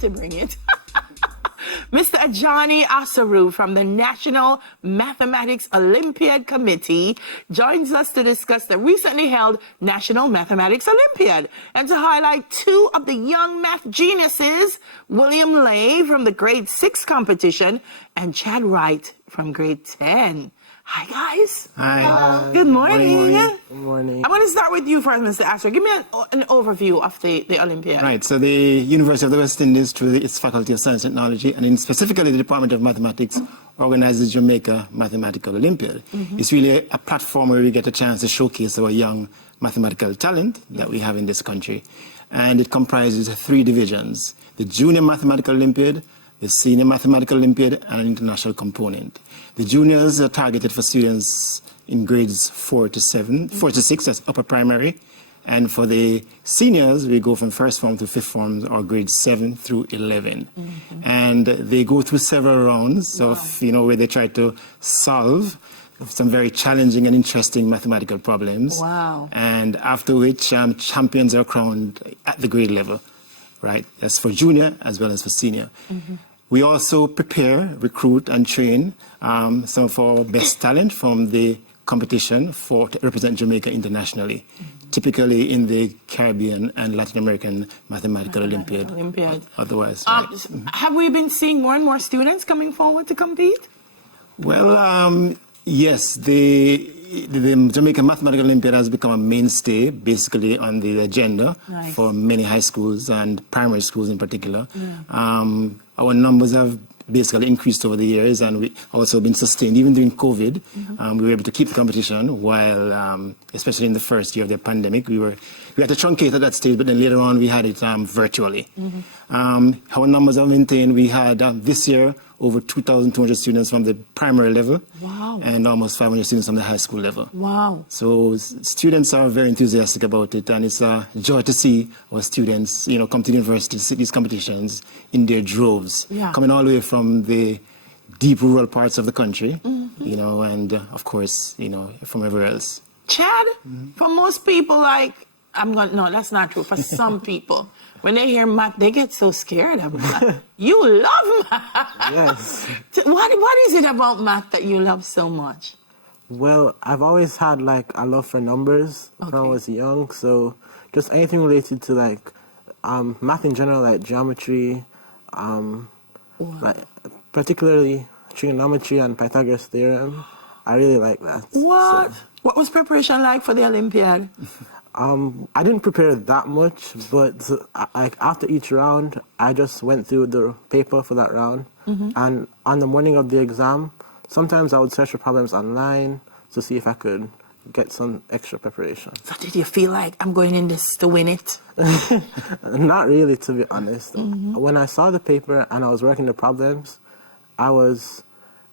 to bring it. Mr. Ajani Asaru from the National Mathematics Olympiad Committee joins us to discuss the recently held National Mathematics Olympiad and to highlight two of the young math geniuses, William Lay from the grade 6 competition and Chad Wright from grade 10. Hi, guys. Hi. Good morning. Good morning. I want to start with you first, Mr. Astor. Give me an overview of the Olympiad. Right, so the University of the West Indies, through its Faculty of Science and Technology, and in specifically the Department of Mathematics, organizes Jamaica Mathematical Olympiad. It's really a platform where we get a chance to showcase our young mathematical talent that we have in this country. And it comprises 3 divisions: the Junior Mathematical Olympiad, the Senior Mathematical Olympiad, and an international component. The juniors are targeted for students in grades 4 to 6, that's upper primary. And for the seniors, we go from first form to fifth form, or grades 7 through 11. And they go through several rounds of, where they try to solve some very challenging and interesting mathematical problems. Wow. And after which, champions are crowned at the grade level, right? That's for junior as well as for senior. We also prepare, recruit, and train some of our best talent from the competition to represent Jamaica internationally, typically in the Caribbean and Latin American Mathematical Olympiad. Otherwise, have we been seeing more and more students coming forward to compete? Well, yes, the Jamaica Mathematical Olympiad has become a mainstay, basically, on the agenda for many high schools and primary schools in particular. Our numbers have basically increased over the years, and we also been sustained. Even during COVID, we were able to keep the competition while, especially in the first year of the pandemic, we had to truncate at that stage, but then later on we had it virtually. Our numbers are maintained. We had this year over 2,200 students from the primary level. Wow. And almost 500 students from the high school level. Wow. So students are very enthusiastic about it, and it's a joy to see our students, come to the university to see these competitions in their droves, coming all the way from the deep rural parts of the country, and of course, from everywhere else. Chad, for most people, no, that's not true. For some people, when they hear math, they get so scared of math. You love math. Yes. What is it about math that you love so much? Well, I've always had a love for numbers when I was young. So just anything related to math in general, like geometry, particularly trigonometry and Pythagoras theorem. I really like that. What? So, what was preparation like for the Olympiad? I didn't prepare that much, but after each round, I just went through the paper for that round. And on the morning of the exam, sometimes I would search for problems online to see if I could get some extra preparation. So did you feel like I'm going in this to win it? Not really, to be honest. When I saw the paper and I was working the problems, I was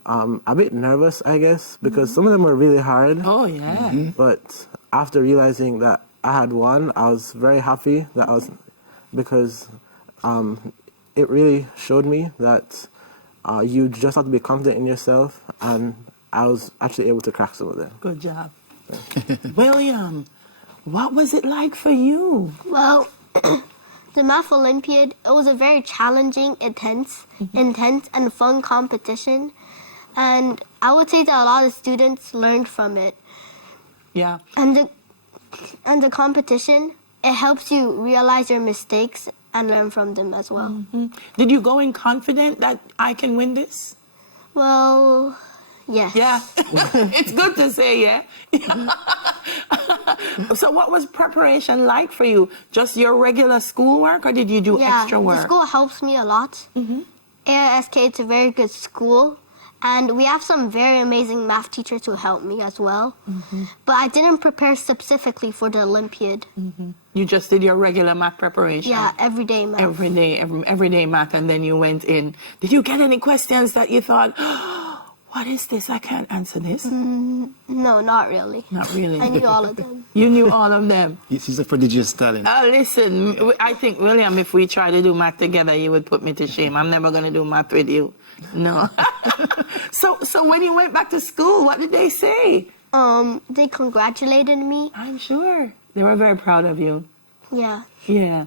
a bit nervous, I guess, because some of them were really hard. Oh, yeah. But after realizing that I had won, I was very happy because it really showed me that you just have to be confident in yourself, and I was actually able to crack some of them. Good job. William, what was it like for you? Well, the Math Olympiad, it was a very challenging, intense and fun competition. And I would say that a lot of students learned from it. Yeah. And the competition, it helps you realize your mistakes and learn from them as well. Did you go in confident that I can win this? Well, yes. Yeah. It's good to say, yeah. So what was preparation like for you? Just your regular schoolwork, or did you do extra work? The school helps me a lot. AISK, it's a very good school. And we have some very amazing math teachers who help me as well. But I didn't prepare specifically for the Olympiad. You just did your regular math preparation? Yeah, everyday math. Everyday math, and then you went in. Did you get any questions that you thought, what is this? I can't answer this. No, not really. Not really. I knew all of them. You knew all of them? He's a prodigious talent. Listen, I think, William, if we try to do math together, you would put me to shame. I'm never going to do math with you. No. So when you went back to school, what did they say? They congratulated me. I'm sure. They were very proud of you. Yeah. Yeah.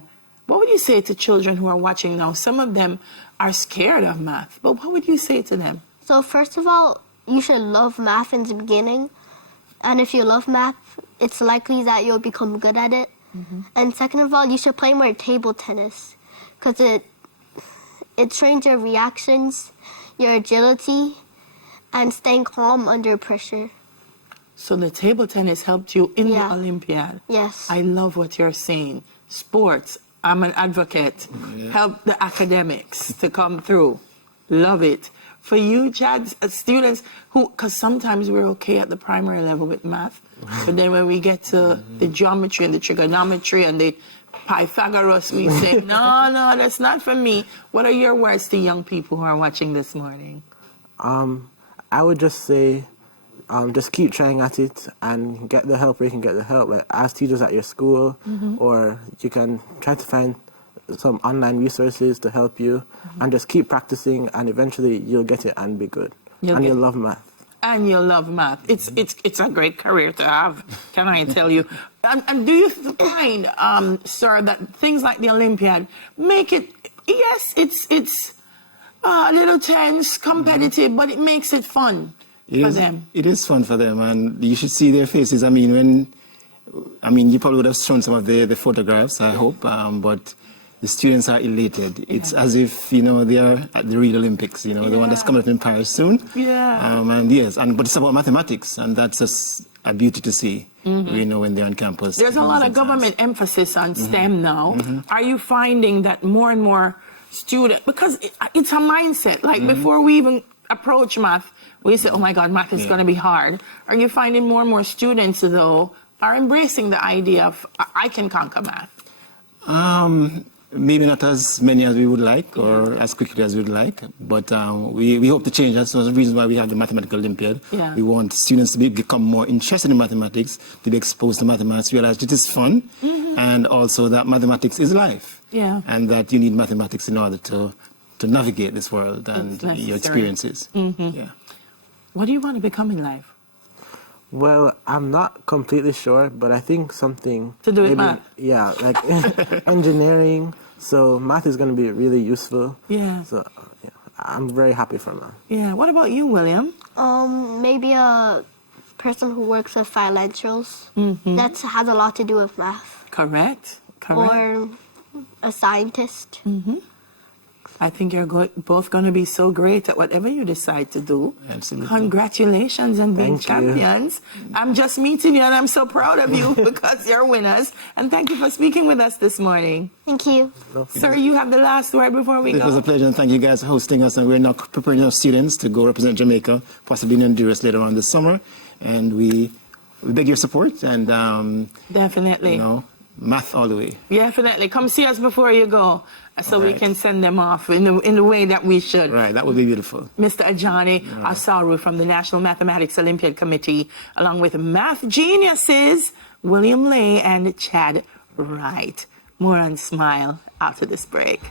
What would you say to children who are watching now? Some of them are scared of math, but what would you say to them? So first of all, you should love math in the beginning. And if you love math, it's likely that you'll become good at it. And second of all, you should play more table tennis because it trains your reactions, your agility, and staying calm under pressure. So the table tennis helped you in Yeah. the Olympiad. Yes. I love what you're saying. Sports, I'm an advocate. Help the academics to come through. Love it. For you, Chad, students who, because sometimes we're okay at the primary level with math, but then when we get to the geometry and the trigonometry and the Pythagoras, we say, no, that's not for me. What are your words to young people who are watching this morning? I would just say, just keep trying at it and get the help where you can get the help. Like ask teachers at your school, or you can try to find some online resources to help you, and just keep practicing, and eventually you'll get it and be good. You'll love math. And you'll love math. It's a great career to have, can I tell you? And do you find, sir, that things like the Olympiad make it, yes, it's a little tense, competitive, but it makes it fun for them. It is fun for them, and you should see their faces. I mean, you probably would have shown some of the photographs, I hope, but the students are elated. It's as if, they are at the real Olympics, the one that's coming up in Paris soon. Yeah. But it's about mathematics, and that's just a beauty to see, when they're on campus. There's a lot of government emphasis on STEM now. Are you finding that more and more students, because it's a mindset, like before we even approach math, we say, oh my God, math is going to be hard. Are you finding more and more students, though, are embracing the idea of, I can conquer math? Maybe not as many as we would like or as quickly as we would like, but we hope to change. That's one of the reasons why we have the Mathematical Olympiad. Yeah. We want students to become more interested in mathematics, to be exposed to mathematics, realize it is fun, and also that mathematics is life. Yeah. And that you need mathematics in order to navigate this world and your experiences. Yeah. What do you want to become in life? Well, I'm not completely sure, but I think something To do with math? Yeah, like engineering. So math is going to be really useful. Yeah. So I'm very happy for math. Yeah. What about you, William? Maybe a person who works with financials. That has a lot to do with math. Correct. Or a scientist. I think you're both going to be so great at whatever you decide to do. Absolutely. Congratulations on being Thank you. champions. I'm just meeting you and I'm so proud of you because you're winners. And thank you for speaking with us this morning. Thank you. Sir, you have the last word before we It was go. a pleasure, and thank you guys for hosting us. And we're now preparing our students to go represent Jamaica, possibly in Honduras later on this summer. And we beg your support and, Definitely. math all the way. Definitely. Come see us before you go so we can send them off in the way that we should. Right, that would be beautiful. Mr. Ajani Asaru from the National Mathematics Olympiad Committee, along with math geniuses William Lay and Chad Wright. More on Smile after this break.